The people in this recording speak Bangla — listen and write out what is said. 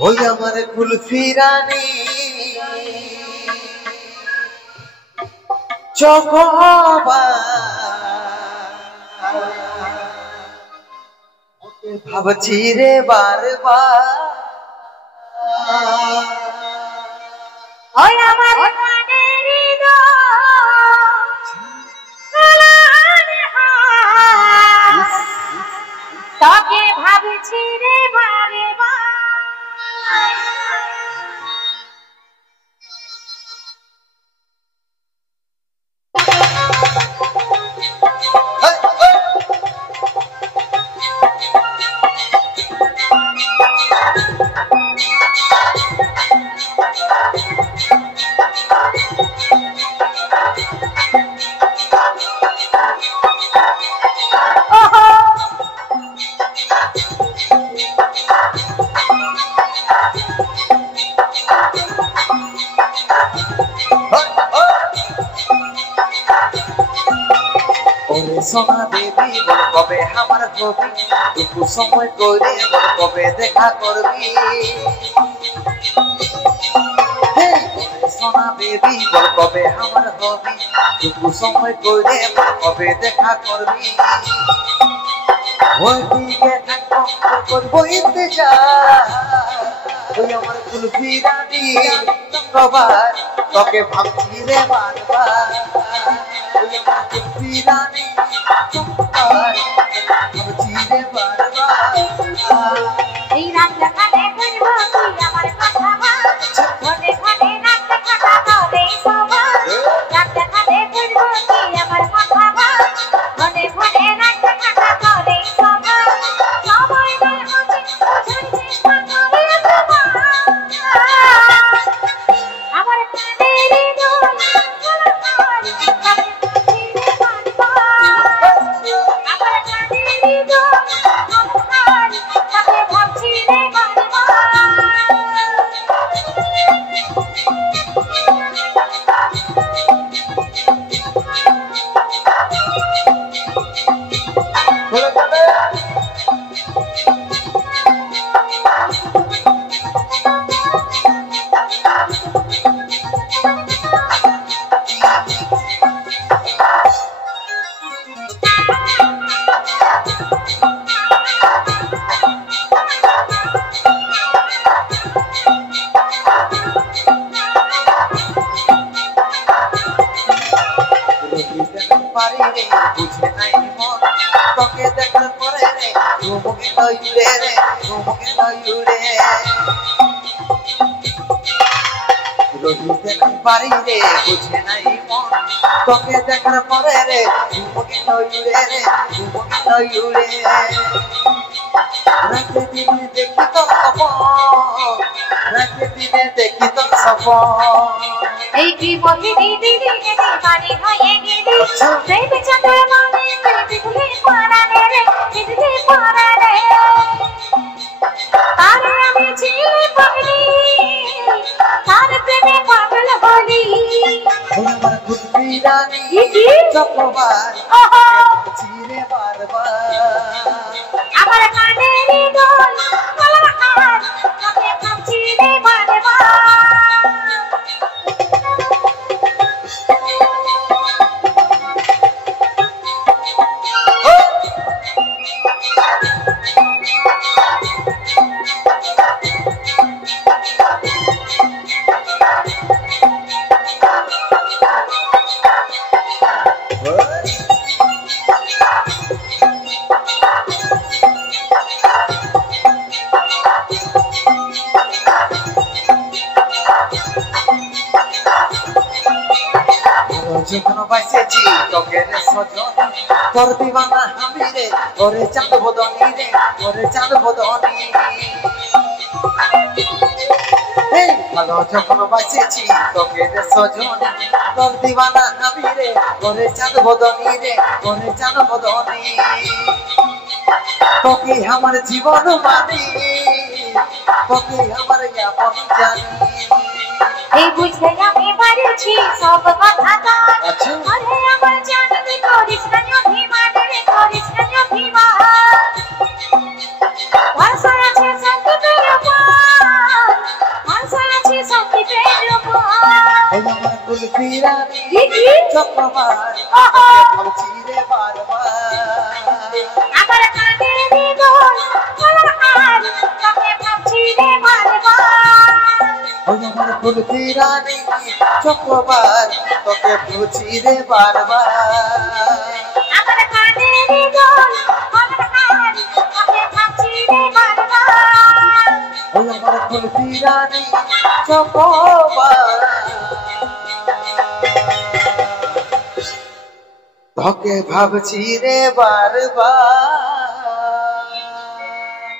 ওই আমার কুলফি রানী ওকে ভাবছি রে বারবার ওই আমার কানের তোকে ভাবছি রে বারে সোনা দেবী বল কবে আমার হবি টুকু সময় করে বল কবে দেখা করবি সোনা বেবি বল কবে আমার হবি টুকু সময় করে বল কবে দেখা করবি ওই দিকে থাকবো করবো ইন্তজার ওই আমার কুলফি রানী কবার তোকে ভাবছি রে বারবার ওই আমার কুলফি রানী এই রাত দেখালে করবো তুই আমার কথা ঘরে ঘরে রাত দেখা করে সবার রাত দেখালে করবো তুই আমার কথা ঘরে ঘরে রাত দেখা করে সবার সবাই নয় হচ্ছে বোঝার চেষ্টা করে আমার কানের দোল বুঝে নাই মন তোকে দেখার পরে রে ঘুমকে নইরে রে ঘুমকে নইরে রহিতে নাই পারি রে বুঝে নাই মন তোকে দেখার পরে রে ঘুমকে নইরে রে ঘুমকে নইরে রাতে দিনে দেখি তোর সপন রাতে দিনে দেখি তোর সপন এই কি বহিনি দিদি দিবানি হয়ে গেলি সেই বেচাদের মানে বিজলি পরানে রে বিজলি পরানে তারে আমি ছিলি পাগলি তার প্রেমে পাগল বলি আমার কুলফি রানী চকবার চিরে বারবার আমার কানের দোল গলার হার তোকে ভাবছি রে বারবার যখন বাইসেছি তোকে রে সজন তোর দিবানা আমি রে ওরে চাঁদ বদনি রে ওরে চাঁদ বদনি ভালো যখন বাইসেছি তোকে রে সজন তোর দিবানা আমি রে ওরে চাঁদ বদনি রে ওরে চাঁদ বদনি তোকে আমার জীবন মানি তোকে আমার আপন জানি এই বুঝতে আমি পারছি সব কথা আরে আমার জানতে করিস না অভিমান রে করিস না অভিমান ভাষা আছে সত্যের উপর কুলফি রানী চকমার ভাবছি রে বারবার আমার কানেরই দোল গলার হার তোকে ভাবছি রে বারবার ওই আমার কুলফি রানী চকমার তোকে ভাবছি রে বারবার আমার কানেরই দোল গলার হার তোকে ভাবছি রে বারবার ওই আমার কুলফি রানী চকমার তোকে ভাবছি রে বারবার।